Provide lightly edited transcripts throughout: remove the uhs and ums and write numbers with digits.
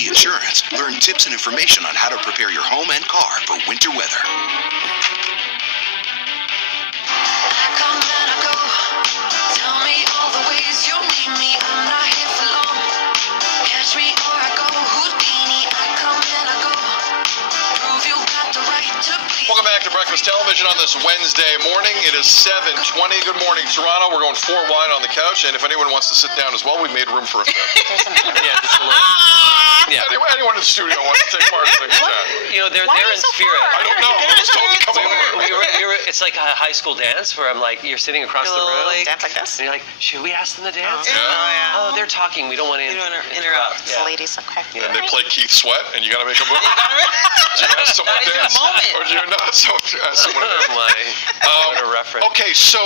Citytv Insurance. Learn tips and information on how to prepare your home and car for winter weather. Welcome back to Breakfast Television on this Wednesday morning. It is 7:20. Good morning, Toronto. We're going 4 wide on the couch, and if anyone wants to sit down as well, we've made room for a fifth. Yeah, just a little. Yeah. Anyone in the studio wants to take part in the chat. You know, they're in spirit. I don't know. I was told to come over. It's like a high school dance where I'm like, you're sitting across the room. Dance like this? And you're like, should we ask them to dance? Yeah. Oh, they're talking. We don't want to interrupt. Yeah. Ladies, okay. Yeah. And they play Keith Sweat, and you got to make a move. Do you ask someone to dance? Or do you not? So ask someone to dance. What a reference. Okay, so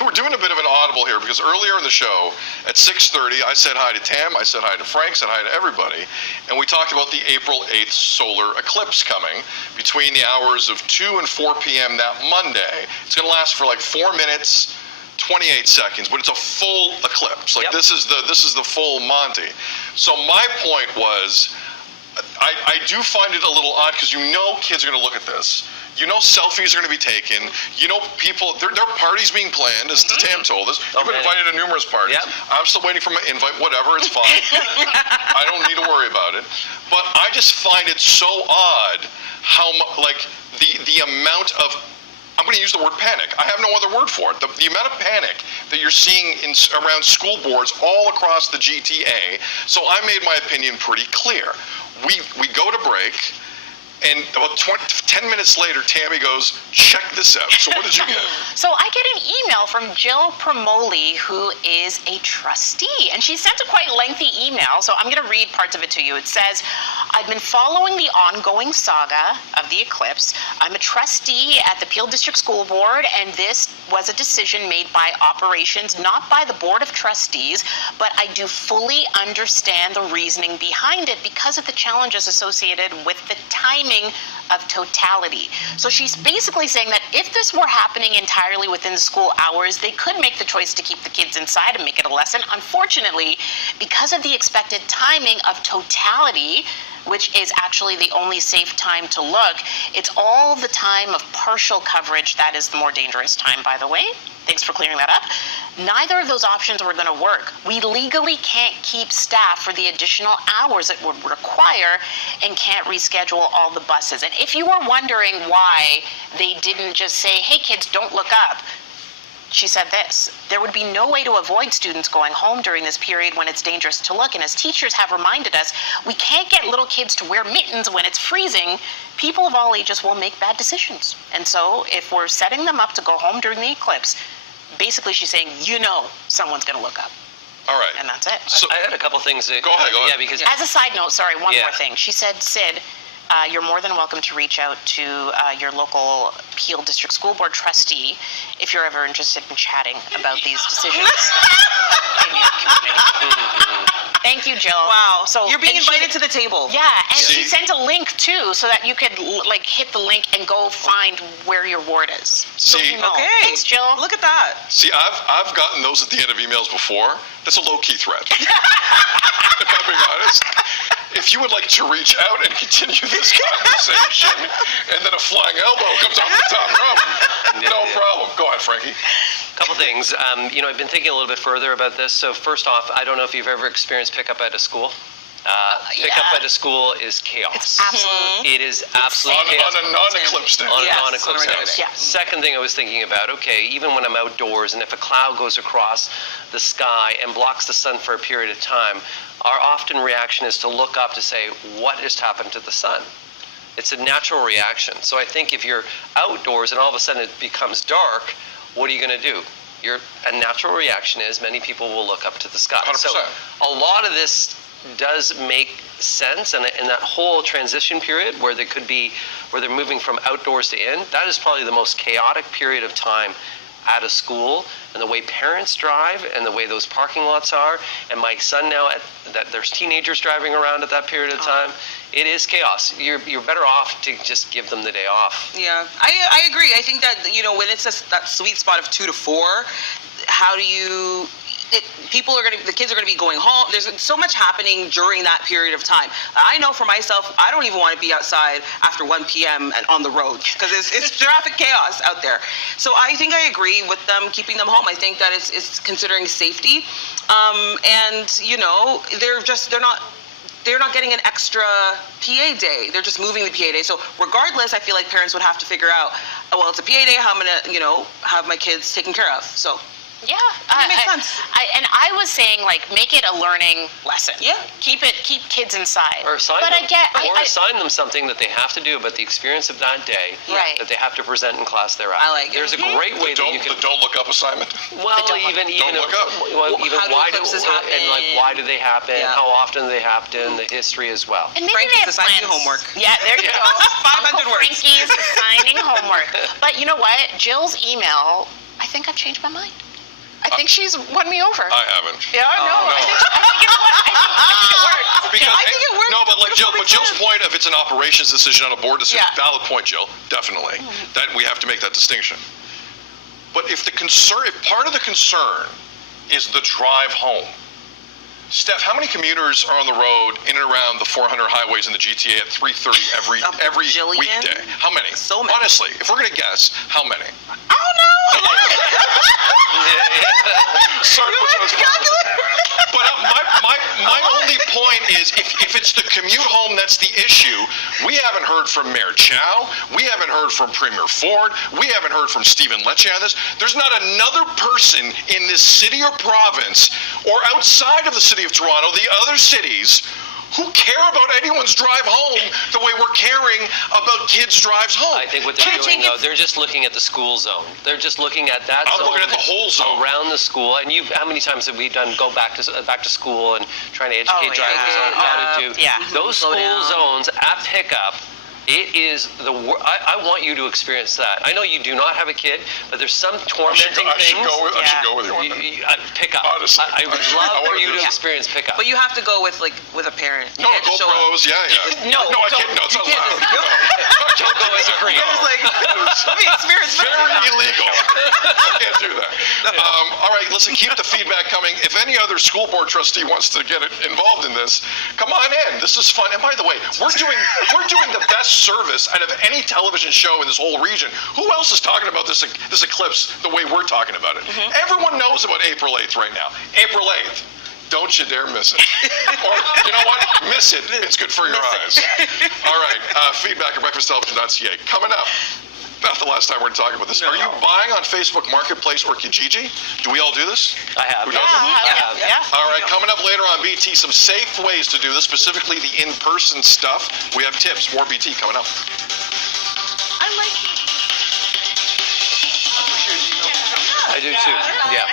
we're doing a bit of an audible here because earlier in the show at 6:30, I said hi to Tam, I said hi to Frank, said hi to everybody, and we talked about the April 8th solar eclipse coming between the hours of 2 and 4 p.m. that Monday. It's going to last for like 4 minutes, 28 seconds, but it's a full eclipse. Like this is the full Monty. So my point was, I do find it a little odd because you know kids are going to look at this. You know selfies are going to be taken. You know people, there are parties being planned, as Tam told us. You've been invited to numerous parties. Yep. I'm still waiting for my invite. Whatever, it's fine. I don't need to worry about it. But I just find it so odd how like the amount of, I'm going to use the word panic. I have no other word for it. The amount of panic that you're seeing around school boards all across the GTA. So I made my opinion pretty clear. We go to break. And about 10 minutes later, Tammy goes, check this out. So what did you get? So I get an email from Jill Promoli, who is a trustee. And she sent a quite lengthy email, so I'm going to read parts of it to you. It says, I've been following the ongoing saga of the eclipse. I'm a trustee at the Peel District School Board, and this was a decision made by operations, not by the Board of Trustees, but I do fully understand the reasoning behind it because of the challenges associated with the timing of totality. So she's basically saying that if this were happening entirely within the school hours, they could make the choice to keep the kids inside and make it a lesson. Unfortunately, because of the expected timing of totality, which is actually the only safe time to look, it's all the time of partial coverage that is the more dangerous time, by the way. Thanks for clearing that up. Neither of those options were going to work. We legally can't keep staff for the additional hours it would require and can't reschedule all the buses. And if you were wondering why they didn't just say, hey kids, don't look up, she said this: there would be no way to avoid students going home during this period when it's dangerous to look. And as teachers have reminded us, we can't get little kids to wear mittens when it's freezing. People of all ages will make bad decisions. And so if we're setting them up to go home during the eclipse, basically she's saying, you know, someone's going to look up. All right. And that's it. So I had a couple things. Go ahead. Yeah, because as a side note, sorry, one more thing. She said, Sid, you're more than welcome to reach out to your local Peel District School Board trustee if you're ever interested in chatting about these decisions in your community. Thank you, Jill. Wow. So you're being invited to the table. Yeah, and she sent a link too, so that you could like hit the link and go find where your ward is. So See, you know. Okay. Thanks, Jill. Look at that. See, I've gotten those at the end of emails before. That's a low-key threat. If I'm being honest. If you would like to reach out and continue this conversation, and then a flying elbow comes off the top rope, no problem. Go ahead, Frankie. Couple things. I've been thinking a little bit further about this. So first off, I don't know if you've ever experienced pickup at a school. Pickup at a school is chaos. It's absolute. It is absolute chaos. On a non-eclipse day. On a Yes, non-eclipse on a regular day. day. Yeah. Second thing I was thinking about, okay, even when I'm outdoors and if a cloud goes across the sky and blocks the sun for a period of time, our often reaction is to look up to say, what just happened to the sun? It's a natural reaction. So I think if you're outdoors and all of a sudden it becomes dark, what are you going to do? A natural reaction is many people will look up to the sky. 100%. So a lot of this does make sense, and in that whole transition period where they're moving from outdoors to in, that is probably the most chaotic period of time at a school, and the way parents drive and the way those parking lots are, and my son now that there's teenagers driving around at that period of time, it is chaos. You're better off to just give them the day off. Yeah, I agree. I think that, when it's that sweet spot of 2 to 4, how do you the kids are gonna be going home. There's so much happening during that period of time. I know for myself, I don't even want to be outside after 1 p.m. and on the roads because it's traffic chaos out there. So I think I agree with them keeping them home. I think that it's considering safety, and they're not getting an extra PA day. They're just moving the PA day. So regardless, I feel like parents would have to figure out, oh, well, it's a PA day, how I'm gonna, have my kids taken care of. So Yeah, that makes sense. I was saying, like, make it a learning lesson. Yeah. Keep kids inside. Or assign but them, I get, assign them something that they have to do about the experience of that day Right. that they have to present in class thereafter. I like it. There's a great way that you can. The don't look up assignment. Well, don't even look up. even How do why do eclipses and like happen? why do they happen? Yeah. How often do they happen? The history as well. And maybe Frankie's they have assigning you plans. homework. Yeah, there you go. 500 Uncle words. Frankie's assigning homework. But you know what? Jill's email, I think I've changed my mind. I think she's won me over. I haven't. Yeah, no, no. I think it works. Because, I think it works. No, but like It'll Jill, be Jill's fun. point of it's an operations decision on a board decision, Yeah. valid point, Jill, definitely. That we have to make that distinction. But if part of the concern is the drive home, Steph, how many commuters are on the road in and around the 400 highways in the GTA at 3:30 every bajillion? weekday? How many? So many. Honestly, if we're gonna guess, how many? I don't know. Sorry to put you on the spot. But my only point is, if it's the commute home that's the issue, we haven't heard from Mayor Chow, we haven't heard from Premier Ford, we haven't heard from Stephen Lecce on this. There's not another person in this city or province, or outside of the city of Toronto, the other cities, who care about anyone's drive home the way we're caring about kids' drives home. I think what they're doing, though, they're just looking at the school zone. They're just looking at that I'm zone. looking at the whole zone. Around the school. And how many times have we done go back to school and trying to educate Oh, yeah. drivers on how to do Yeah. those Slow school down. zones at pickup? It is I want you to experience that. I know you do not have a kid, but there's some tormenting I should things. go with you on that. Pick up. Honestly. I would I love for wanna you do to it. experience pickup. But you have to go with a parent. You No, can't just show up. GoPros, yeah. No, I can't. No, it's not you can't allowed. just- Don't go as a creep. It's like, let me experience Very illegal. I can't do that. All right, listen, keep the feedback coming. If any other school board trustee wants to get involved in this, come on in. This is fun. And by the way, we're doing the best service out of any television show in this whole region. Who else is talking about this eclipse the way we're talking about it? Everyone knows about April 8th right now. April 8th. Don't you dare miss it. Or, you know what? Miss it. It's good for your eyes. All right. Feedback at breakfasttelevision.ca. Coming up. Not the last time we're talking about this. No. Are you buying on Facebook Marketplace or Kijiji? Do we all do this? I have. Who doesn't? I have. Yeah. All right, coming up later on BT, some safe ways to do this, specifically the in-person stuff. We have tips. More BT coming up. I like I do too. Yeah.